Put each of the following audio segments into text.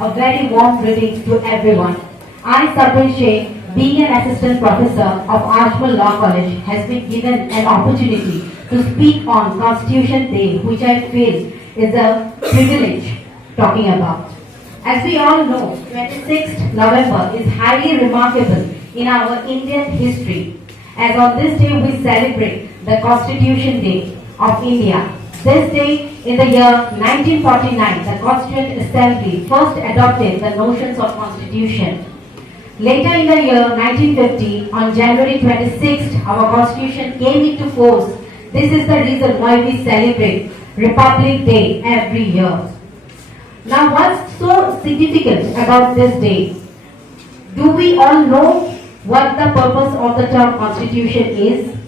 A very warm greeting to everyone. I, Sabri Sheikh, being an assistant professor of Ajmal Law College, has been given an opportunity to speak on Constitution Day, which I feel is a privilege talking about. As we all know, 26th November is highly remarkable in our Indian history, as on this day we celebrate the Constitution Day of India. This day, in the year 1949, the Constituent Assembly first adopted the notions of Constitution. Later in the year 1950, on January 26th, our Constitution came into force. This is the reason why we celebrate Republic Day every year. Now, what's so significant about this day? Do we all know what the purpose of the term Constitution is?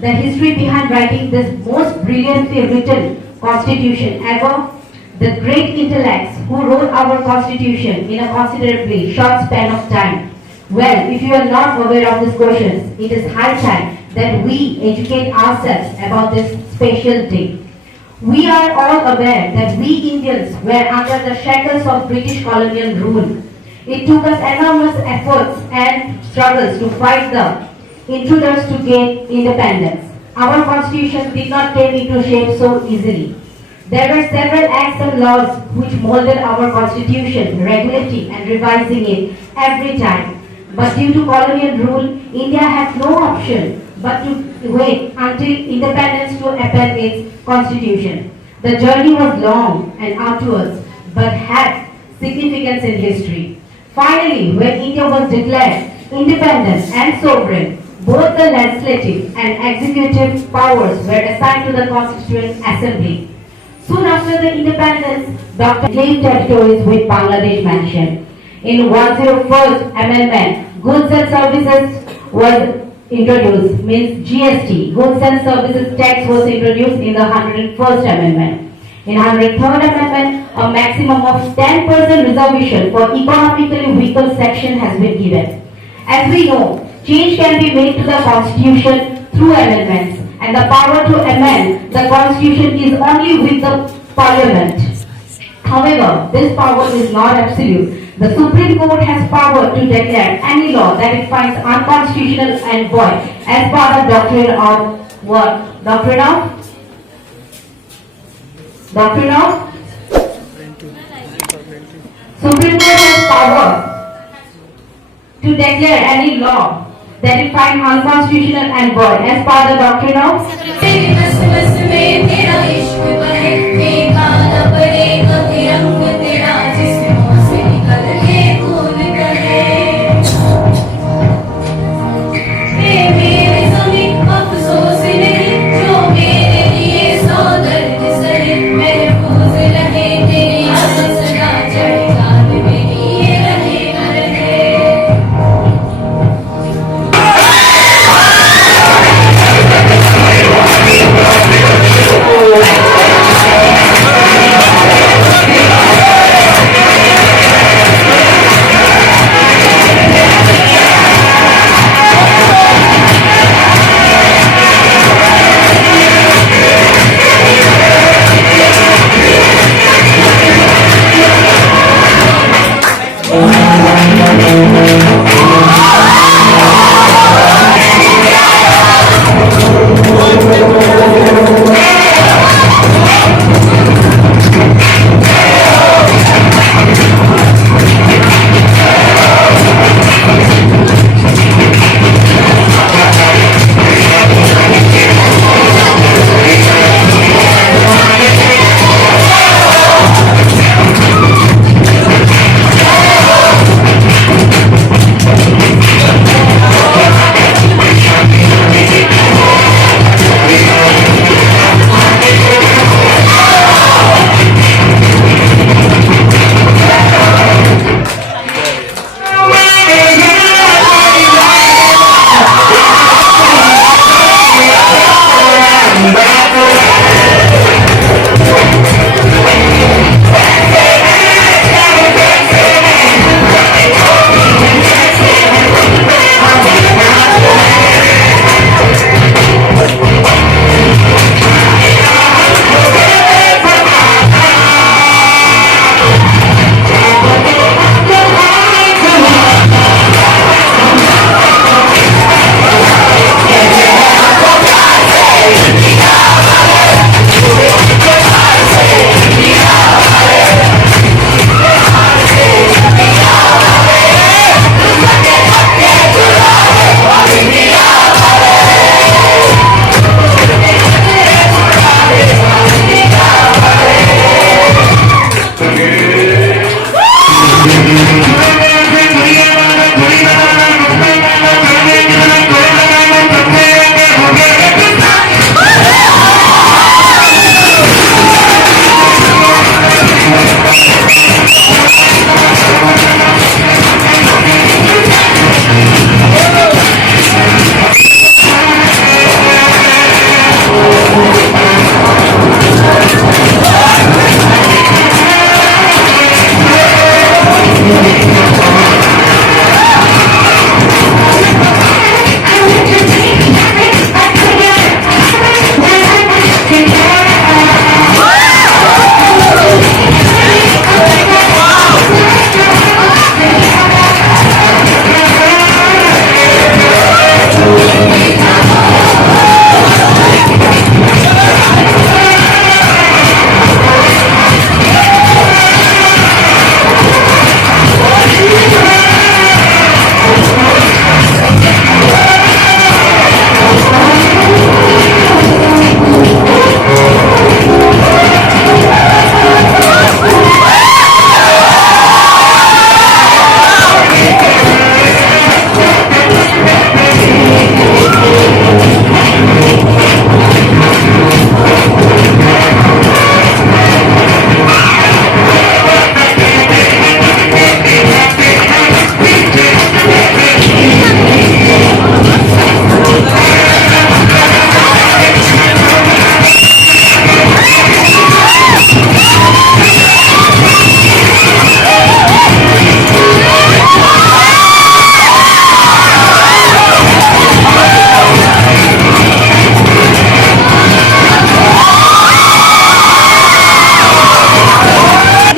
The history behind writing this most brilliantly written Constitution ever? The great intellects who wrote our Constitution in a considerably short span of time. Well, if you are not aware of these questions, it is high time that we educate ourselves about this special day. We are all aware that we Indians were under the shackles of British colonial rule. It took us enormous efforts and struggles to fight the intruders to gain independence. Our constitution did not come into shape so easily. There were several acts and laws which molded our constitution, regulating and revising it every time. But due to colonial rule, India had no option but to wait until independence to append its constitution. The journey was long and arduous, but had significance in history. Finally, when India was declared independent and sovereign, both the legislative and executive powers were assigned to the Constituent Assembly. Soon after the independence, Dr. claimed territories with Bangladesh mentioned. In 101st Amendment, Goods and Services was introduced, means GST, Goods and Services Tax was introduced in the 101st Amendment. In 103rd Amendment, a maximum of 10% reservation for economically weaker section has been given. As we know, change can be made to the Constitution through amendments, and the power to amend the Constitution is only with the Parliament. However, this power is not absolute. The Supreme Court has power to declare any law that it finds unconstitutional and void as per the doctrine of what? Doctrine of? Doctrine of? Supreme Court has power to declare any law that it finds unconstitutional and void as per the doctrine of?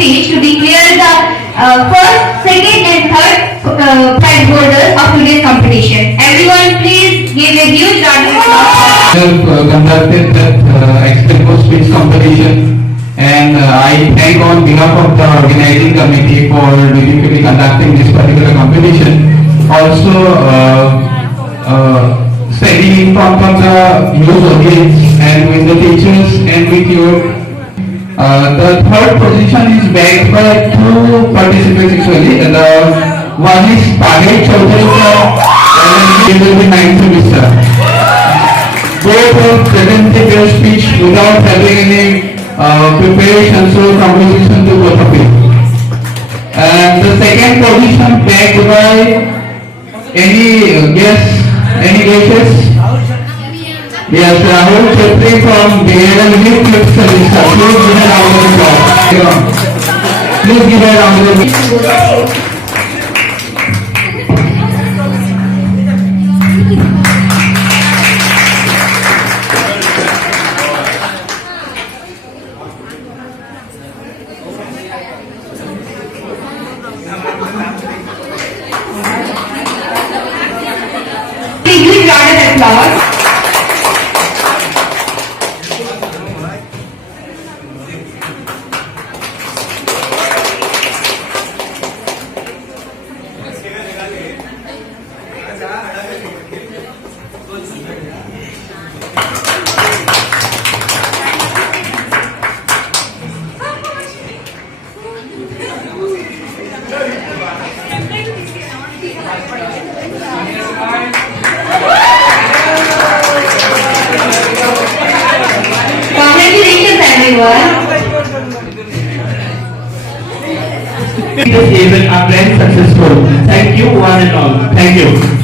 Stage to declare the first, second and third prize holders of today's competition. Everyone please give a huge round of applause. Have conducted that external speech competition, and I thank on behalf of the organizing committee for beautifully conducting this particular competition. Also, standing in front of the huge audience and with the teachers and with you. The third position is backed by two participants actually. The one is Pahel Chaudhary and he will be ninth semester. Both have presented their speech without having any preparation, so congratulations to both of you. And the second position backed by any guesses? Yes, Rahul Chetri from Behavioral Youth Clip Service. Please give a round of applause. Please give a round of applause. A huge round of applause. Congratulations everyone. This event are very successful. Thank you one and all. Thank you.